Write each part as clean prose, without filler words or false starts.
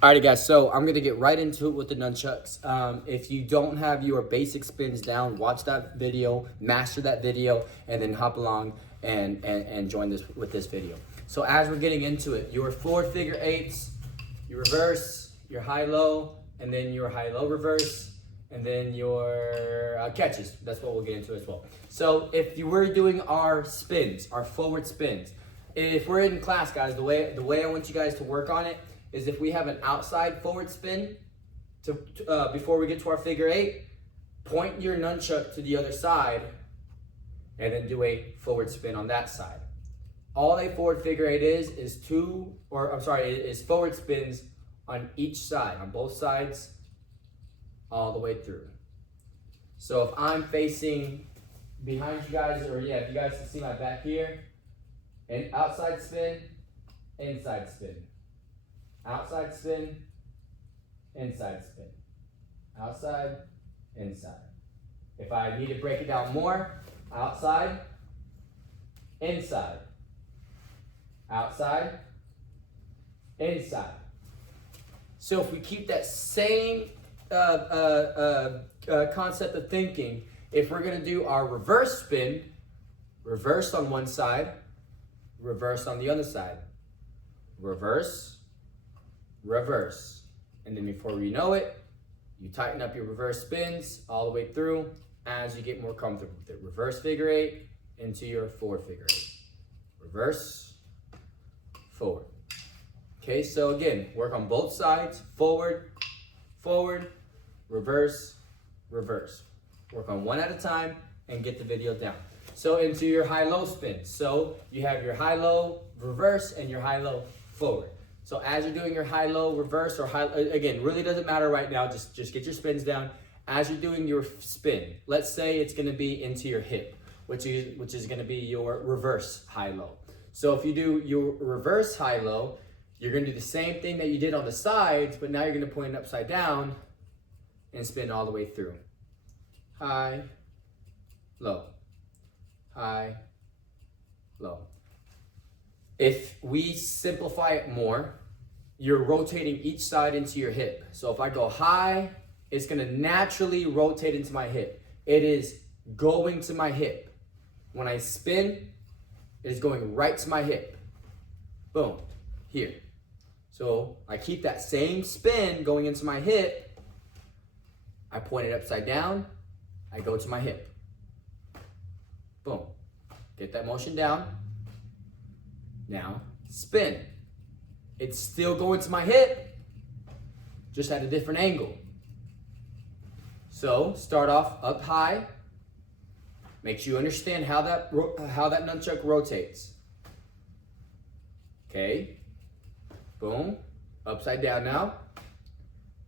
Alrighty guys, so I'm gonna get right into it with the nunchucks. If you don't have your basic spins down, watch that video, master that video, and then hop along and join this with this video. So as we're getting into it, your forward figure eights, your reverse, your high-low, and then your high-low reverse, and then your catches. That's what we'll get into as well. So if you were doing our spins, our forward spins, if we're in class, guys, the way I want you guys to work on it is if we have an outside forward spin before we get to our figure eight, point your nunchuck to the other side and then do a forward spin on that side. All a forward figure eight is forward spins on each side, on both sides, all the way through. So if I'm facing behind you guys, or yeah, if you guys can see my back here, an outside spin, inside spin. Outside spin, inside spin. Outside, inside. If I need to break it down more, outside, inside. Outside, inside. So if we keep that same concept of thinking, if we're gonna do our reverse spin, reverse on one side, reverse on the other side. Reverse, reverse. And then before you know it, you tighten up your reverse spins all the way through as you get more comfortable with it. Reverse figure eight into your forward figure eight. Reverse, forward. Okay, so again, work on both sides, forward, forward, reverse, reverse. Work on one at a time and get the video down. So into your high-low spin. So you have your high-low reverse and your high-low forward. So as you're doing your high-low reverse or high, again, really doesn't matter right now, just get your spins down. As you're doing your spin, let's say it's gonna be into your hip, which is gonna be your reverse high-low. So if you do your reverse high-low, you're gonna do the same thing that you did on the sides, but now you're gonna point it upside down and spin all the way through. High, low, high, low. If we simplify it more, you're rotating each side into your hip. So if I go high, it's gonna naturally rotate into my hip. It is going to my hip. When I spin, it is going right to my hip. Boom, here. So I keep that same spin going into my hip. I point it upside down. I go to my hip. Boom. Get that motion down. Now spin. It's still going to my hip, just at a different angle. So start off up high. Make sure you understand how that nunchuck rotates. Okay. Boom. Upside down now.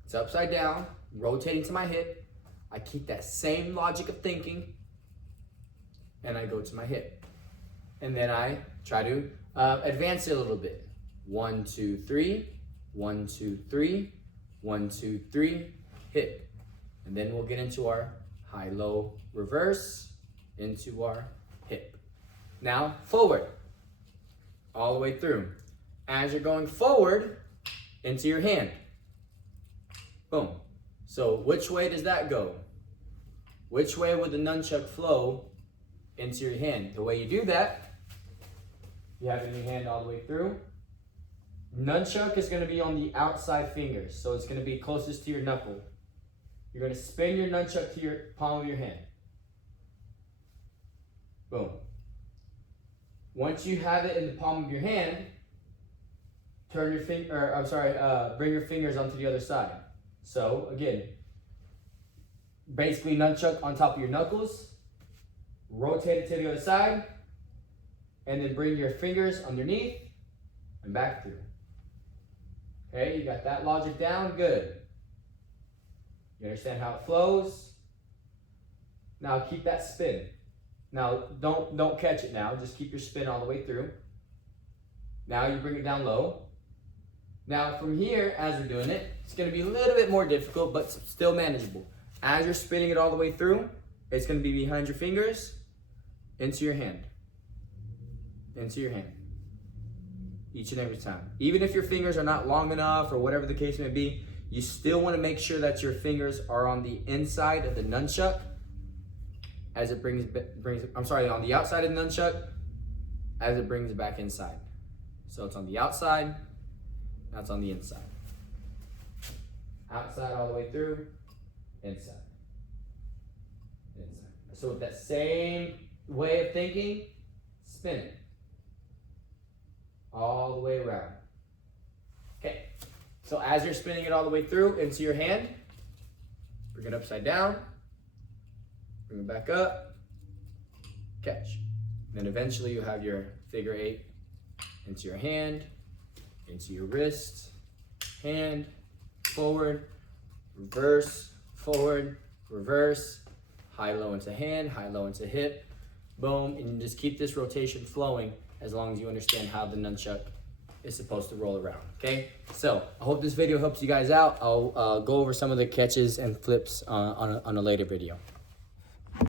It's upside down, rotating to my hip. I keep that same logic of thinking, and I go to my hip. And then I try to advance it a little bit. 1, 2, 3, 1, 2, 3, 1, 2, 3, hip. And then we'll get into our high-low reverse into our hip. Now forward, all the way through. As you're going forward, into your hand. Boom. So which way does that go? Which way would the nunchuck flow into your hand? The way you do that, you have it in your hand all the way through. Nunchuck is going to be on the outside fingers, so it's going to be closest to your knuckle. You're going to spin your nunchuck to your palm of your hand. Boom. Once you have it in the palm of your hand, bring your fingers onto the other side. So again, basically nunchuck on top of your knuckles, rotate it to the other side, and then bring your fingers underneath and back through. Okay, you got that logic down? Good. You understand how it flows? Now keep that spin. Now don't catch it now, just keep your spin all the way through. Now you bring it down low. Now from here, as we're doing it, it's gonna be a little bit more difficult, but still manageable. As you're spinning it all the way through, it's gonna be behind your fingers, into your hand, into your hand. each and every time. Even if your fingers are not long enough or whatever the case may be, you still want to make sure that your fingers are on the inside of the nunchuck as it brings on the outside of the nunchuck as it brings it back inside. So it's on the outside, now it's on the inside. Outside all the way through, inside. Inside. So with that same way of thinking, spin it all the way around. Okay, so as you're spinning it all the way through into your hand, bring it upside down, bring it back up, catch. Then eventually you have your figure 8 into your hand, into your wrist, hand, forward, reverse, forward, reverse, high, low into hand, high, low into hip, boom, and just keep this rotation flowing as long as you understand how the nunchuck is supposed to roll around, okay? So I hope this video helps you guys out. I'll go over some of the catches and flips on a later video.